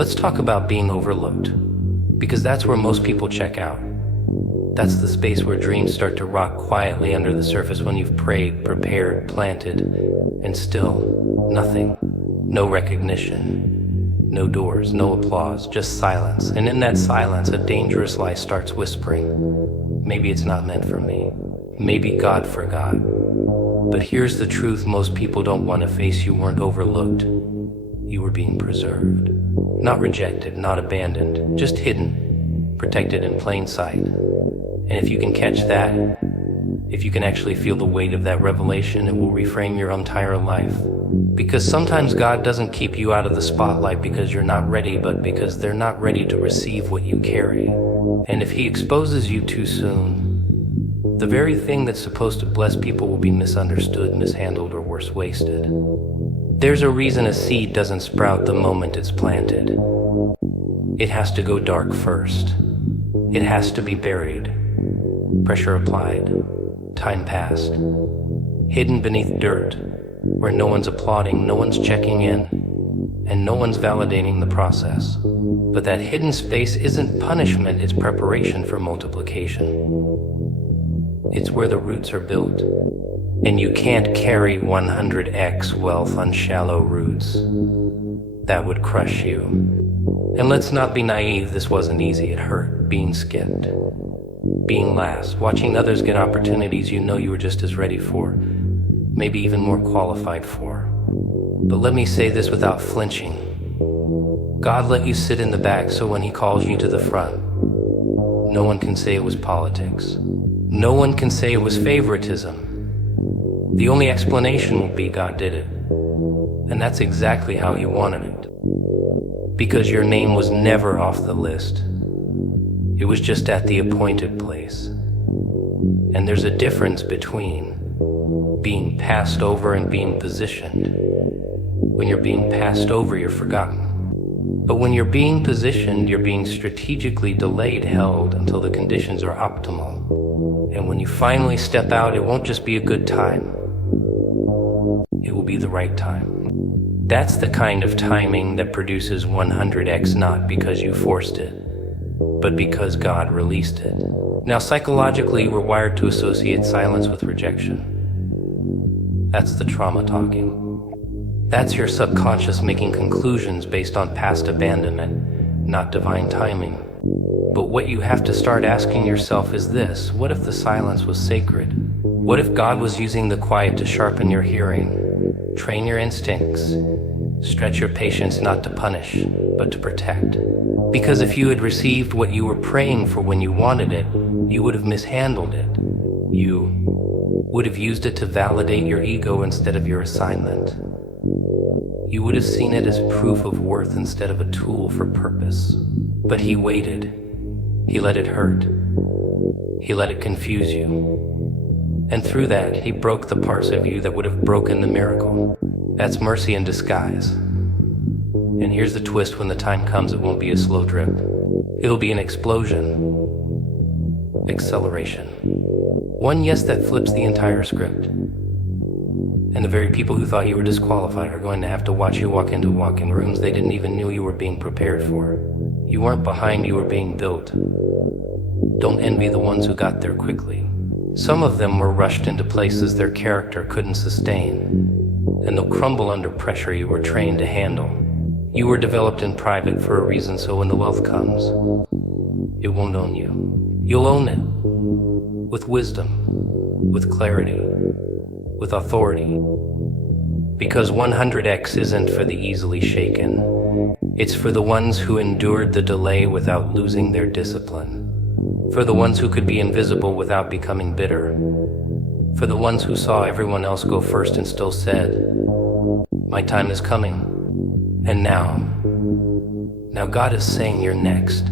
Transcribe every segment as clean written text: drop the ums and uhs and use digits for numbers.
Let's talk about being overlooked, because that's where most people check out. That's the space where dreams start to rot quietly under the surface when you've prayed, prepared, planted, and still nothing. No recognition, no doors, no applause, just silence. And in that silence, a dangerous lie starts whispering. Maybe it's not meant for me. Maybe God forgot. But here's the truth most people don't want to face. You weren't overlooked. You were being preserved. Not rejected, not abandoned, just hidden, protected in plain sight. And if you can catch that, if you can actually feel the weight of that revelation, it will reframe your entire life. Because sometimes God doesn't keep you out of the spotlight because you're not ready, but because they're not ready to receive what you carry. And if He exposes you too soon, the very thing that's supposed to bless people will be misunderstood, mishandled, or worse, wasted. There's a reason a seed doesn't sprout the moment it's planted. It has to go dark first. It has to be buried. Pressure applied. Time passed. Hidden beneath dirt, where no one's applauding, no one's checking in, and no one's validating the process. But that hidden space isn't punishment, it's preparation for multiplication. It's where the roots are built. And you can't carry 100x wealth on shallow roots. That would crush you. And let's not be naive, this wasn't easy. It hurt, being skipped, being last, watching others get opportunities you know you were just as ready for, maybe even more qualified for. But let me say this without flinching. God let you sit in the back so when He calls you to the front, no one can say it was politics. No one can say it was favoritism. The only explanation will be God did it. And that's exactly how He wanted it. Because your name was never off the list. It was just at the appointed place. And there's a difference between being passed over and being positioned. When you're being passed over, you're forgotten. But when you're being positioned, you're being strategically delayed, held until the conditions are optimal. And when you finally step out, it won't just be a good time. It will be the right time. That's the kind of timing that produces 100x, not because you forced it, but because God released it. Now, psychologically, we're wired to associate silence with rejection. That's the trauma talking. That's your subconscious making conclusions based on past abandonment, not divine timing. But what you have to start asking yourself is this: what if the silence was sacred? What if God was using the quiet to sharpen your hearing, train your instincts, stretch your patience not to punish, but to protect? Because if you had received what you were praying for when you wanted it, you would have mishandled it. You would have used it to validate your ego instead of your assignment. You would have seen it as proof of worth instead of a tool for purpose. But He waited. He let it hurt. He let it confuse you. And through that, He broke the parts of you that would have broken the miracle. That's mercy in disguise. And here's the twist: when the time comes, it won't be a slow drip. It'll be an explosion. Acceleration. One yes that flips the entire script. And the very people who thought you were disqualified are going to have to watch you walk into walk-in rooms they didn't even know you were being prepared for. You weren't behind, you were being built. Don't envy the ones who got there quickly. Some of them were rushed into places their character couldn't sustain, and they'll crumble under pressure you were trained to handle. You were developed in private for a reason, so when the wealth comes, it won't own you. You'll own it. With wisdom, with clarity, with authority. Because 100x isn't for the easily shaken. It's for the ones who endured the delay without losing their discipline. For the ones who could be invisible without becoming bitter. For the ones who saw everyone else go first and still said, "My time is coming." And now God is saying you're next.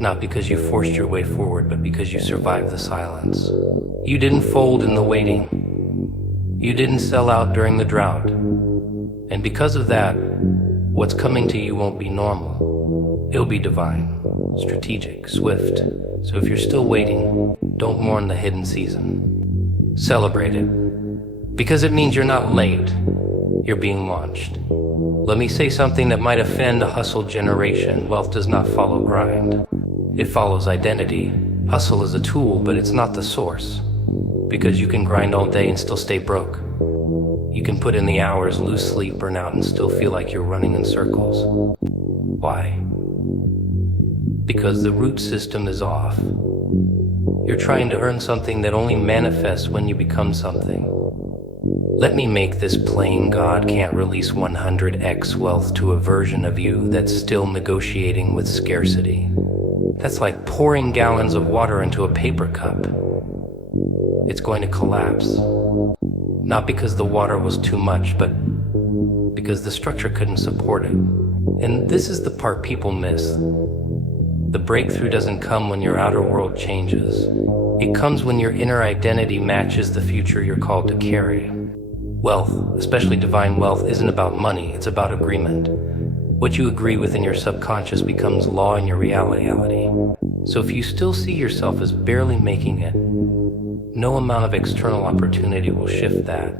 Not because you forced your way forward, but because you survived the silence. You didn't fold in the waiting. You didn't sell out during the drought. And because of that, what's coming to you won't be normal. It'll be divine, strategic, swift. So if you're still waiting, don't mourn the hidden season. Celebrate it. Because it means you're not late. You're being launched. Let me say something that might offend a hustle generation. Wealth does not follow grind. It follows identity. Hustle is a tool, but it's not the source. Because you can grind all day and still stay broke. You can put in the hours, lose sleep, burn out, and still feel like you're running in circles. Why? Because the root system is off. You're trying to earn something that only manifests when you become something. Let me make this plain. God can't release 100x wealth to a version of you that's still negotiating with scarcity. That's like pouring gallons of water into a paper cup. It's going to collapse. Not because the water was too much, but because the structure couldn't support it. And this is the part people miss. The breakthrough doesn't come when your outer world changes. It comes when your inner identity matches the future you're called to carry. Wealth, especially divine wealth, isn't about money, it's about agreement. What you agree with in your subconscious becomes law in your reality. So if you still see yourself as barely making it, no amount of external opportunity will shift that.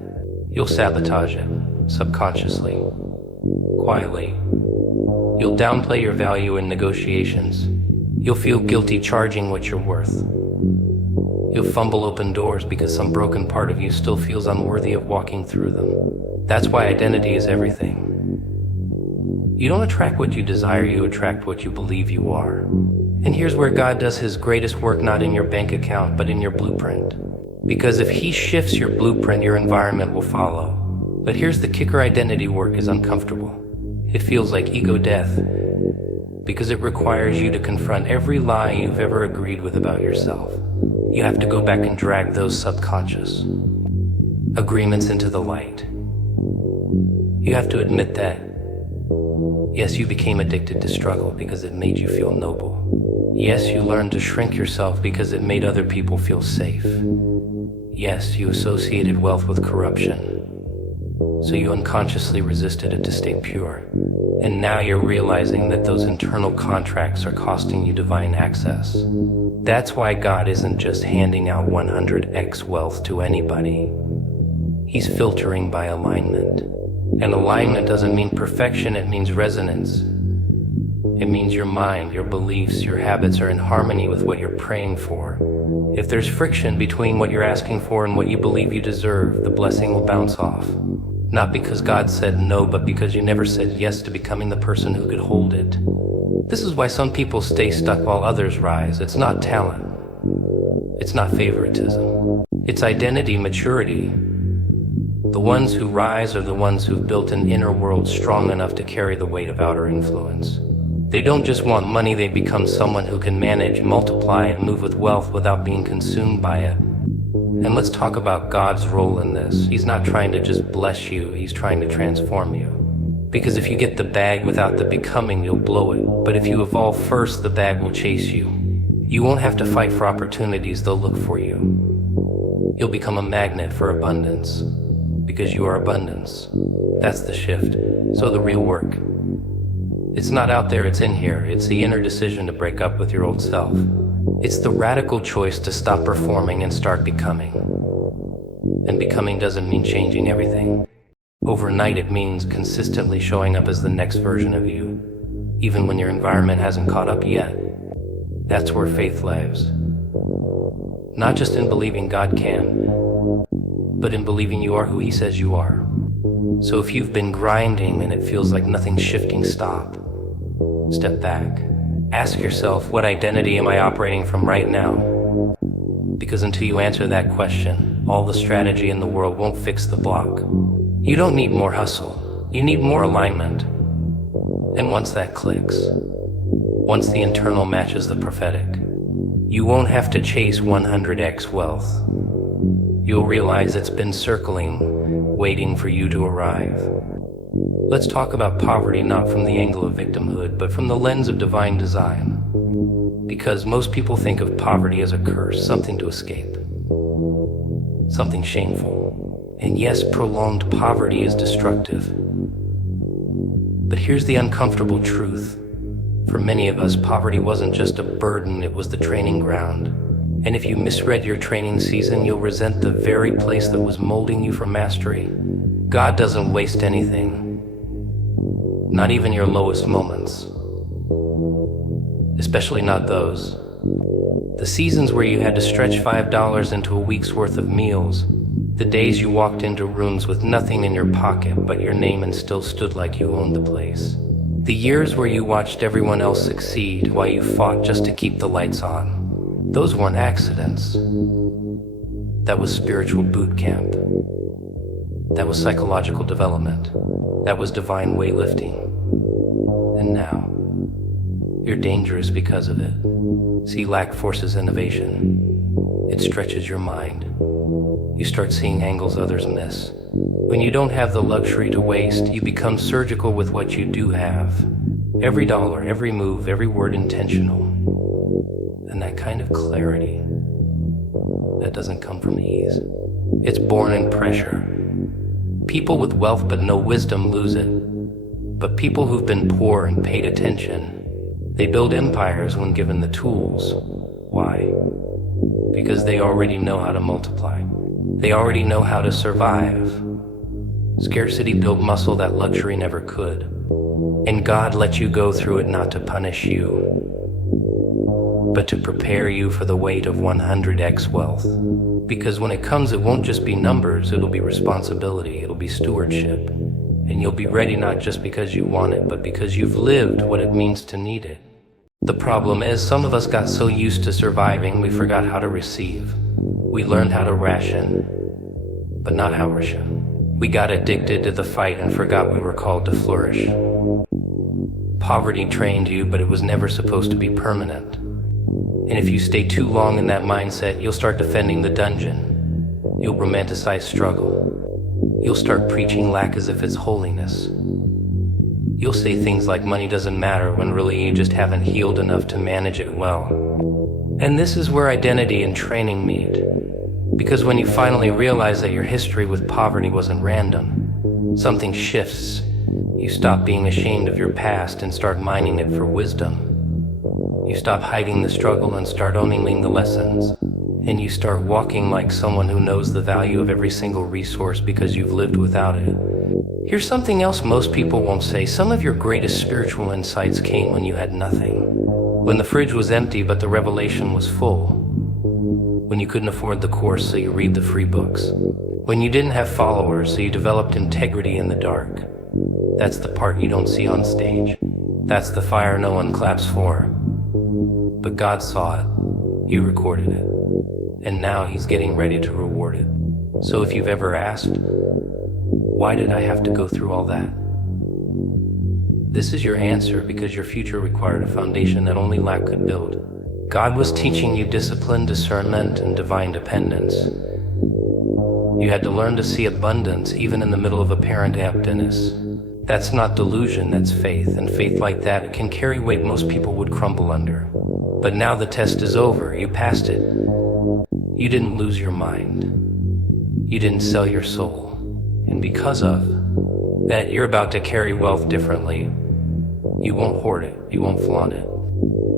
You'll sabotage it, subconsciously, quietly. You'll downplay your value in negotiations. You'll feel guilty charging what you're worth. You'll fumble open doors because some broken part of you still feels unworthy of walking through them. That's why identity is everything. You don't attract what you desire, you attract what you believe you are. And here's where God does his greatest work, not in your bank account, but in your blueprint. Because if he shifts your blueprint, your environment will follow. But here's the kicker: identity work is uncomfortable. It feels like ego death, because it requires you to confront every lie you've ever agreed with about yourself. You have to go back and drag those subconscious agreements into the light. You have to admit that, yes, you became addicted to struggle because it made you feel noble. Yes, you learned to shrink yourself because it made other people feel safe. Yes, you associated wealth with corruption, so you unconsciously resisted it to stay pure. And now you're realizing that those internal contracts are costing you divine access. That's why God isn't just handing out 100x wealth to anybody. He's filtering by alignment. And alignment doesn't mean perfection, it means resonance. It means your mind, your beliefs, your habits are in harmony with what you're praying for. If there's friction between what you're asking for and what you believe you deserve, the blessing will bounce off. Not because God said no, but because you never said yes to becoming the person who could hold it. This is why some people stay stuck while others rise. It's not talent. It's not favoritism. It's identity maturity. The ones who rise are the ones who've built an inner world strong enough to carry the weight of outer influence. They don't just want money, they become someone who can manage, multiply, and move with wealth without being consumed by it. And let's talk about God's role in this. He's not trying to just bless you, he's trying to transform you. Because if you get the bag without the becoming, you'll blow it. But if you evolve first, the bag will chase you. You won't have to fight for opportunities, they'll look for you. You'll become a magnet for abundance. Because you are abundance. That's the shift. So the real work. It's not out there, it's in here. It's the inner decision to break up with your old self. It's the radical choice to stop performing and start becoming. And becoming doesn't mean changing everything. Overnight, it means consistently showing up as the next version of you, even when your environment hasn't caught up yet. That's where faith lives. Not just in believing God can, but in believing you are who he says you are. So if you've been grinding and it feels like nothing's shifting, stop. Step back. Ask yourself, what identity am I operating from right now? Because until you answer that question, all the strategy in the world won't fix the block. You don't need more hustle. You need more alignment. And once that clicks, once the internal matches the prophetic, you won't have to chase 100x wealth. You'll realize it's been circling, waiting for you to arrive. Let's talk about poverty not from the angle of victimhood, but from the lens of divine design. Because most people think of poverty as a curse, something to escape, something shameful. And yes, prolonged poverty is destructive. But here's the uncomfortable truth. For many of us, poverty wasn't just a burden, it was the training ground. And if you misread your training season, you'll resent the very place that was molding you for mastery. God doesn't waste anything. Not even your lowest moments. Especially not those. The seasons where you had to stretch $5 into a week's worth of meals. The days you walked into rooms with nothing in your pocket but your name and still stood like you owned the place. The years where you watched everyone else succeed while you fought just to keep the lights on. Those weren't accidents. That was spiritual boot camp. That was psychological development. That was divine weightlifting. And now, you're dangerous because of it. See, lack forces innovation. It stretches your mind. You start seeing angles others miss. When you don't have the luxury to waste, you become surgical with what you do have. Every dollar, every move, every word intentional. And that kind of clarity, that doesn't come from ease. It's born in pressure. People with wealth but no wisdom lose it. But people who've been poor and paid attention, they build empires when given the tools. Why? Because they already know how to multiply. They already know how to survive. Scarcity built muscle that luxury never could. And God let you go through it not to punish you, but to prepare you for the weight of 100x wealth. Because when it comes, it won't just be numbers, it'll be responsibility, it'll be stewardship. And you'll be ready not just because you want it, but because you've lived what it means to need it. The problem is, some of us got so used to surviving, we forgot how to receive. We learned how to ration, but not how to ration. We got addicted to the fight and forgot we were called to flourish. Poverty trained you, but it was never supposed to be permanent. And if you stay too long in that mindset, you'll start defending the dungeon. You'll romanticize struggle. You'll start preaching lack as if it's holiness. You'll say things like money doesn't matter when really you just haven't healed enough to manage it well. And this is where identity and training meet. Because when you finally realize that your history with poverty wasn't random, something shifts. You stop being ashamed of your past and start mining it for wisdom. You stop hiding the struggle and start owning the lessons. And you start walking like someone who knows the value of every single resource because you've lived without it. Here's something else most people won't say. Some of your greatest spiritual insights came when you had nothing. When the fridge was empty but the revelation was full. When you couldn't afford the course so you read the free books. When you didn't have followers so you developed integrity in the dark. That's the part you don't see on stage. That's the fire no one claps for. But God saw it. You recorded it. And now He's getting ready to reward it. So if you've ever asked, why did I have to go through all that? This is your answer, because your future required a foundation that only lack could build. God was teaching you discipline, discernment, and divine dependence. You had to learn to see abundance even in the middle of apparent emptiness. That's not delusion, that's faith, and faith like that can carry weight most people would crumble under. But now the test is over, you passed it. You didn't lose your mind. You didn't sell your soul. And because of that, you're about to carry wealth differently. You won't hoard it, you won't flaunt it.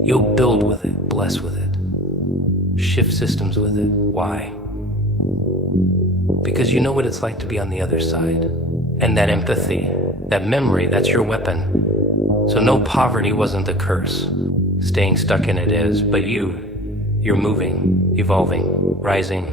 You'll build with it, bless with it, shift systems with it. Why? Because you know what it's like to be on the other side. And that empathy, that memory, that's your weapon. So no, poverty wasn't the curse. Staying stuck in it is, but you're moving, evolving, rising,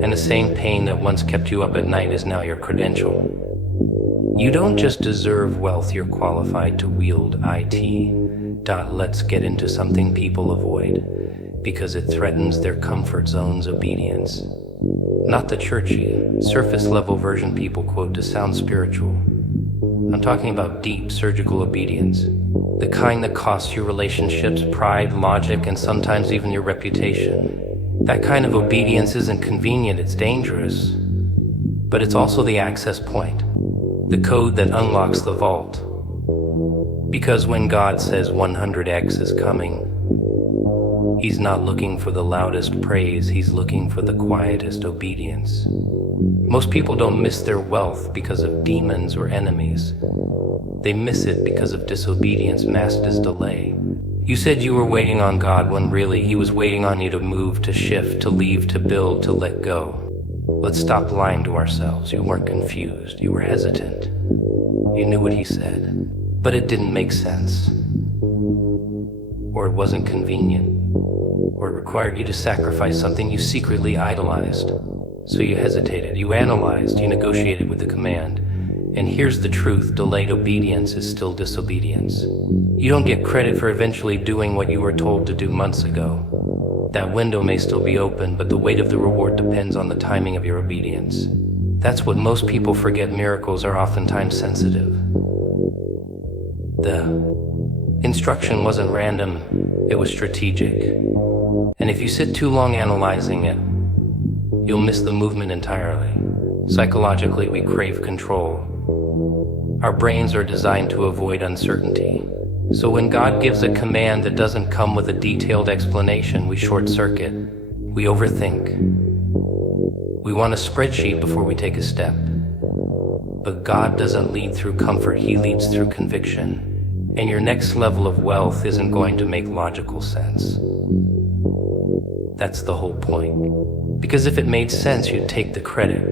and the same pain that once kept you up at night is now your credential. You don't just deserve wealth, you're qualified to wield it. Let's get into something people avoid, because it threatens their comfort zone's obedience. Not the churchy, surface-level version people quote to sound spiritual. I'm talking about deep, surgical obedience. The kind that costs you relationships, pride, logic, and sometimes even your reputation. That kind of obedience isn't convenient, it's dangerous. But it's also the access point, the code that unlocks the vault. Because when God says 100x is coming, He's not looking for the loudest praise, He's looking for the quietest obedience. Most people don't miss their wealth because of demons or enemies. They miss it because of disobedience masked as delay. You said you were waiting on God when really He was waiting on you to move, to shift, to leave, to build, to let go. Let's stop lying to ourselves. You weren't confused. You were hesitant. You knew what He said. but it didn't make sense, or it wasn't convenient, or it required you to sacrifice something you secretly idolized. So you hesitated, you analyzed, you negotiated with the command. And here's the truth: delayed obedience is still disobedience. You don't get credit for eventually doing what you were told to do months ago. That window may still be open, but the weight of the reward depends on the timing of your obedience. That's what most people forget. Miracles are oftentimes sensitive. The instruction wasn't random, it was strategic. And if you sit too long analyzing it, you'll miss the movement entirely. Psychologically, we crave control. Our brains are designed to avoid uncertainty. So when God gives a command that doesn't come with a detailed explanation, we short circuit. We overthink. We want a spreadsheet before we take a step. But God doesn't lead through comfort, He leads through conviction. And your next level of wealth isn't going to make logical sense. That's the whole point. Because if it made sense, you'd take the credit.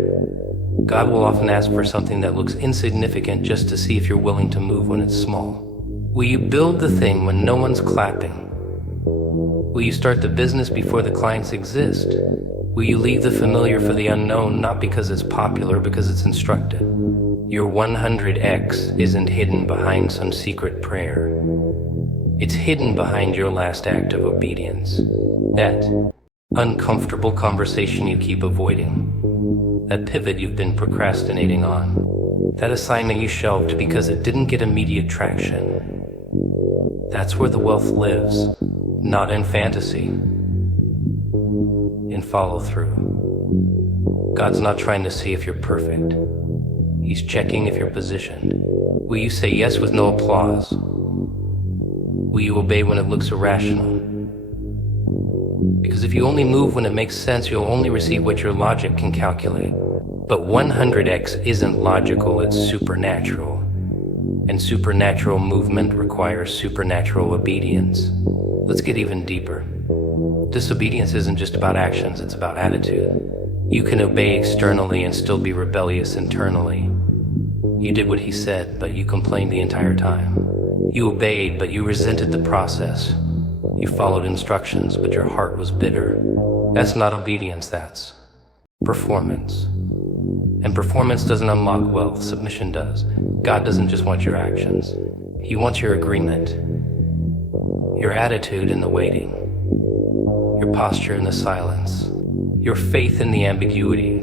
God will often ask for something that looks insignificant just to see if you're willing to move when it's small. Will you build the thing when no one's clapping? Will you start the business before the clients exist? Will you leave the familiar for the unknown, not because it's popular, because it's instructive? Your 100x isn't hidden behind some secret prayer. It's hidden behind your last act of obedience. That uncomfortable conversation you keep avoiding. That pivot you've been procrastinating on. That assignment you shelved because it didn't get immediate traction. That's where the wealth lives, not in fantasy, in follow-through. God's not trying to see if you're perfect. He's checking if you're positioned. Will you say yes with no applause? Will you obey when it looks irrational? Because if you only move when it makes sense, you'll only receive what your logic can calculate. But 100x isn't logical, it's supernatural. And supernatural movement requires supernatural obedience. Let's get even deeper. Disobedience isn't just about actions, it's about attitude. You can obey externally and still be rebellious internally. You did what He said, but you complained the entire time. You obeyed, but you resented the process. You followed instructions, but your heart was bitter. That's not obedience, that's performance. And performance doesn't unlock wealth, submission does. God doesn't just want your actions. He wants your agreement, your attitude in the waiting, your posture in the silence, your faith in the ambiguity.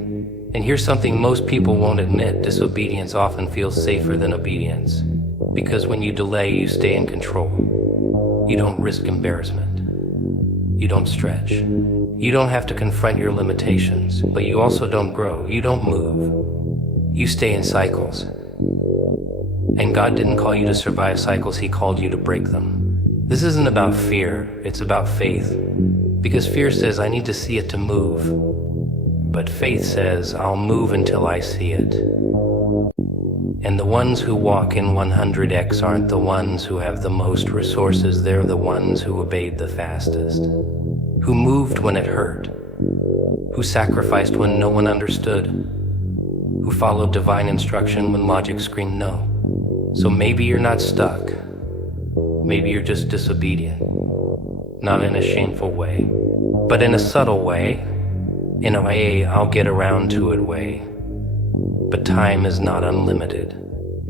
And here's something most people won't admit: disobedience often feels safer than obedience. Because when you delay, you stay in control. You don't risk embarrassment. You don't stretch. You don't have to confront your limitations, but you also don't grow. You don't move. You stay in cycles. And God didn't call you to survive cycles, He called you to break them. This isn't about fear, it's about faith. Because fear says, I need to see it to move. But faith says, I'll move until I see it. And the ones who walk in 100x aren't the ones who have the most resources, they're the ones who obeyed the fastest. Who moved when it hurt. Who sacrificed when no one understood. Who followed divine instruction when logic screamed no. So maybe you're not stuck. Maybe you're just disobedient. Not in a shameful way, but in a subtle way. In a way, I'll get around to it way. But time is not unlimited,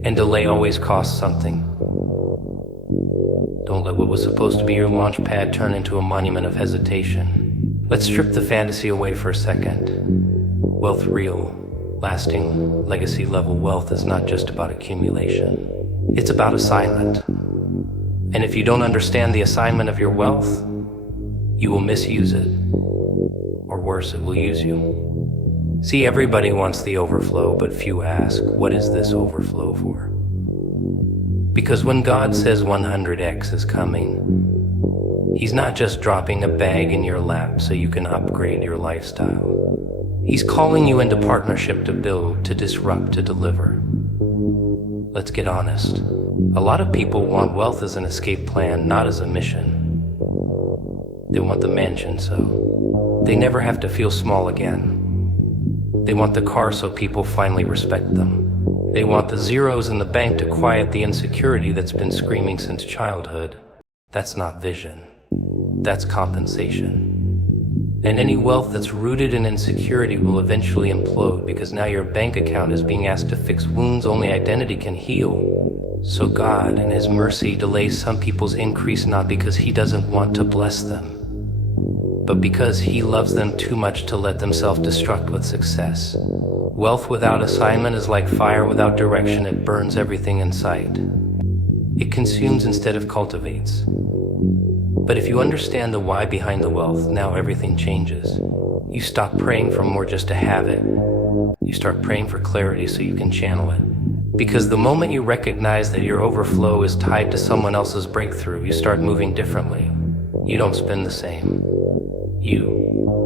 and delay always costs something. Don't let what was supposed to be your launch pad turn into a monument of hesitation. Let's strip the fantasy away for a second. Wealth real, lasting, legacy-level wealth is not just about accumulation. It's about assignment. And if you don't understand the assignment of your wealth, you will misuse it. Or worse, it will use you. See, everybody wants the overflow, but few ask, what is this overflow for? Because when God says 100x is coming, He's not just dropping a bag in your lap so you can upgrade your lifestyle. He's calling you into partnership to build, to disrupt, to deliver. Let's get honest. A lot of people want wealth as an escape plan, not as a mission. They want the mansion so they never have to feel small again. They want the car so people finally respect them. They want the zeros in the bank to quiet the insecurity that's been screaming since childhood. That's not vision. That's compensation. And any wealth that's rooted in insecurity will eventually implode because now your bank account is being asked to fix wounds only identity can heal. So God, in His mercy, delays some people's increase not because He doesn't want to bless them, but because He loves them too much to let them self-destruct with success. Wealth without assignment is like fire without direction. It burns everything in sight. It consumes instead of cultivates. But if you understand the why behind the wealth, now everything changes. You stop praying for more just to have it. You start praying for clarity so you can channel it. Because the moment you recognize that your overflow is tied to someone else's breakthrough, you start moving differently. You don't spend the same. You